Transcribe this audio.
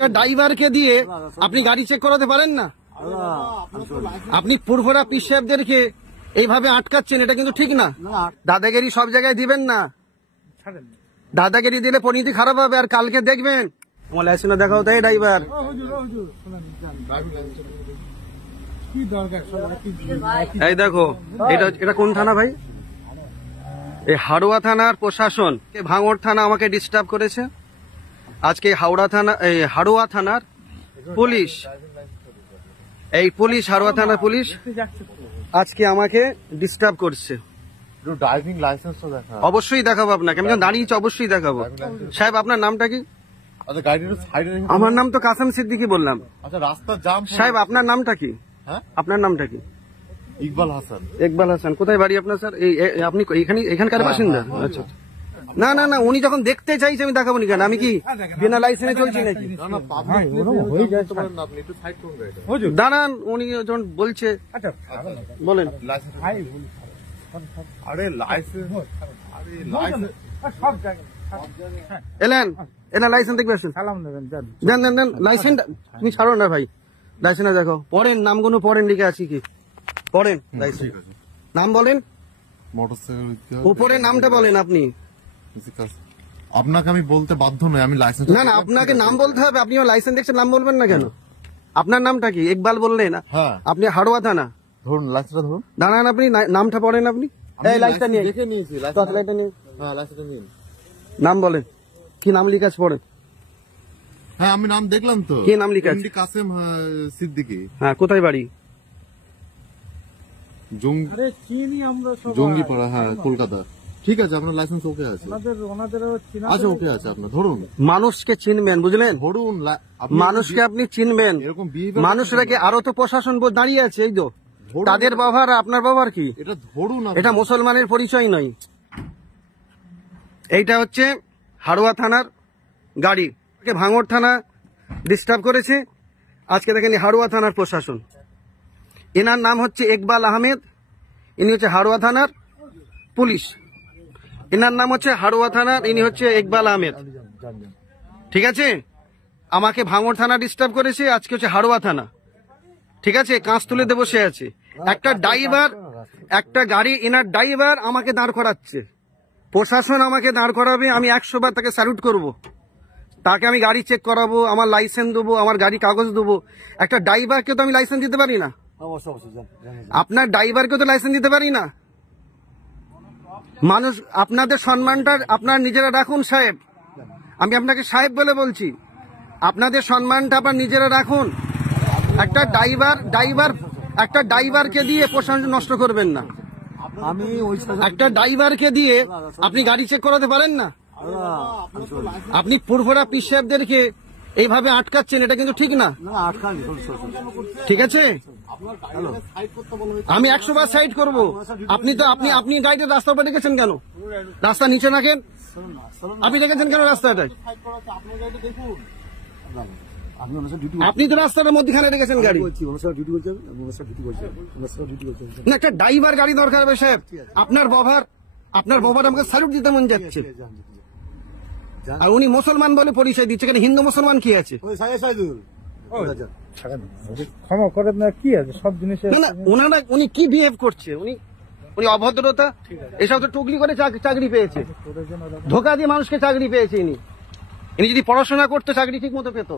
ড্রাইভারকে দিয়ে আপনি গাড়ি চেক করাতে পারেন না? আপনি পুরভরা পিস সাহেবদেরকে এইভাবে আটকাচ্ছেন, এটা কিন্তু ঠিক না। দাদাগিরি সব জায়গায় দিবেন না, দাদাগিরি দিলে পরিণতি খারাপ হবে। আর কালকে দেখবেন তোমার লাইসেন্স দেখাও তাই ড্রাইভার। এই দেখো এটা কোন থানা ভাই? এই হাড়োয়া থানার প্রশাসন, ভাঙড় থানা আমাকে ডিস্টার্ব করেছে। আজকে হাওড়া থানা, এই হাড়োয়া থানার পুলিশ, এই পুলিশ হাড়োয়া থানার পুলিশ আজকে আমাকে ডিস্টার্ব করছে। ড্রাইভিং লাইসেন্স তো দেখা। অবশ্যই দেখাবো আপনাকে, আমি দাঁড়িয়েছি, অবশ্যই দেখাবো। সাহেব আপনার নামটা কি? আচ্ছা গাড়িটা সাইডে রেখে। আমার নাম তো কাসেম সিদ্দিকী বললাম। আচ্ছা রাস্তার জাম। সাহেব আপনার নামটা কি? হ্যাঁ আপনার আপনার নামটা কি? ইকবাল হাসান। ইকবাল হাসান। কোথায় বাড়ি আপনার স্যার? আপনি এখানকার বাসিন্দা? আচ্ছা না না না, উনি যখন দেখতে চাইছে আমি দেখাবো নি কেন? আমি কি বিনা লাইসেন্সে চলছি নাকি? দাঁড়ান, উনি যখন বলছে বলেন। আরে লাইসেন্স, এলেন এলেন লাইসেন্স দেখবে আসুন। দেন দেন দেন লাইসেন্স। তুমি ছাড়ো না ভাই, লাইসেন্স দেখো। পড়েন নামগুলো, পড়েন লিখে আছি কি পড়েন লাইসেন্স। নাম বলেন, মোটরসাইকেল উপরে নামটা বলেন আপনি। আপনাকে আমি বলতে বাধ্য নই, আমি লাইসেন্স। না না, আপনাকে নাম বলতে হবে। আপনি লাইসেন্স দেখছেন, নাম বলবেন না কেন? আপনার নামটা কি? ইকবাল বললেন। হ্যাঁ। আপনি হাড়োয়া থানা। ধরুন লাইসেন্সটা ধরুন। দাঁড়ান, আপনি নামটা পড়েন। আপনি এই লাইসেন্সটা নিয়ে দেখে নিয়েছি। লাইসেন্সটা নিয়ে হ্যাঁ লাইসেন্সটা নিন। নাম বলেন, কি নাম লিখে আছে পড়েন। হ্যাঁ আমি নাম দেখলাম তো। কি নাম লিখে আছে? কাসেম সিদ্দিকী। হ্যাঁ, কোথায় বাড়ি? জঙ্গিপাড়া, হ্যাঁ কলকাতা। ঠিক আছে, আপনার লাইসেন্স ওকে আছে। আচ্ছা ওকে আছে আপনার, ধরুন। মানুষকে চিনবেন, বুঝলেন? ধরুন মানুষকে আপনি চিনবেন। এরকম মানুষরা কি আরো তো প্রশাসন দাঁড়িয়ে আছে, এই তো তাদের ব্যবহার আপনার ব্যবহার কি? এটা ধরুন, এটা মুসলমানের পরিচয় নয়। এইটা হচ্ছে হাড়োয়া থানার গাড়ি, ভাঙড় থানা ডিস্টার্ব করেছে। আজকে দেখেন হাড়োয়া থানার প্রশাসন, এনার নাম হচ্ছে ইকবাল আহমেদ, ইনি হচ্ছে হাড়োয়া থানার পুলিশ। এনার নাম হচ্ছে হাড়োয়া থানার, ইনি হচ্ছে ইকবাল আহমেদ। ঠিক আছে, আমাকে ভাঙড় থানা ডিস্টার্ব করেছে, আজকে হচ্ছে হাড়োয়া থানা। ঠিক আছে, কাঁচ তুলে দেবো সে আছে। একটা ড্রাইভার, একটা গাড়ি, এনার ড্রাইভার আমাকে দাঁড় করাচ্ছে। প্রশাসন আমাকে দাঁড় করাবে, আমি 100 বার তাকে স্যালুট করব। তাকে আমি গাড়ি চেক করাবো, আমার লাইসেন্স দেবো, আমার গাড়ি কাগজ দেবো। একটা ড্রাইভারকে তো আমি লাইসেন্স দিতে পারি না। আপনার ড্রাইভারকে তো লাইসেন্স দিতে পারি না। মানুষ, আপনাদের সম্মানটা আপনার নিজেরা রাখুন সাহেব। আমি আপনাকে সাহেব বলে বলছি, আপনাদের সম্মানটা আপনার নিজেরা রাখুন। একটা একটা ড্রাইভারকে দিয়ে প্রশাসন নষ্ট করবেন না। একটা ড্রাইভারকে দিয়ে আপনি গাড়ি চেক করাতে পারেন না। আপনি পুরভরা পিস সাহেবদেরকে এইভাবে আটকাচ্ছেন, এটা কিন্তু ঠিক না। ঠিক আছে, আমি 100 বার সাইড করবো। আপনি তো আপনি গাড়িতে রাস্তার উপরে রেখেছেন কেন? রাস্তা নিচে রাখেন। আপনি রেখেছেন কেন রাস্তাটায়? আপনি তো রাস্তার মধ্যখানে রেখেছেন গাড়ি। না, একটা ড্রাইভার গাড়ি দরকার হবে সাহেব। আপনার বাবার আমাকে স্যালুট দিতে মন যাচ্ছে। আর উনি মুসলমান বলে পরিচয় দিচ্ছে, কেন? হিন্দু মুসলমান কি আছে? ক্ষমা করেন না, কি আছে সব জিনিস। ওনারা উনি কি বিহেভ করছে, উনি অভদ্রতা এসব তো টুকলি করে চাকরি পেয়েছে, ধোকা দিয়ে মানুষকে চাকরি পেয়েছে। ইনি যদি পড়াশোনা করতো চাকরি ঠিক মতো পেত।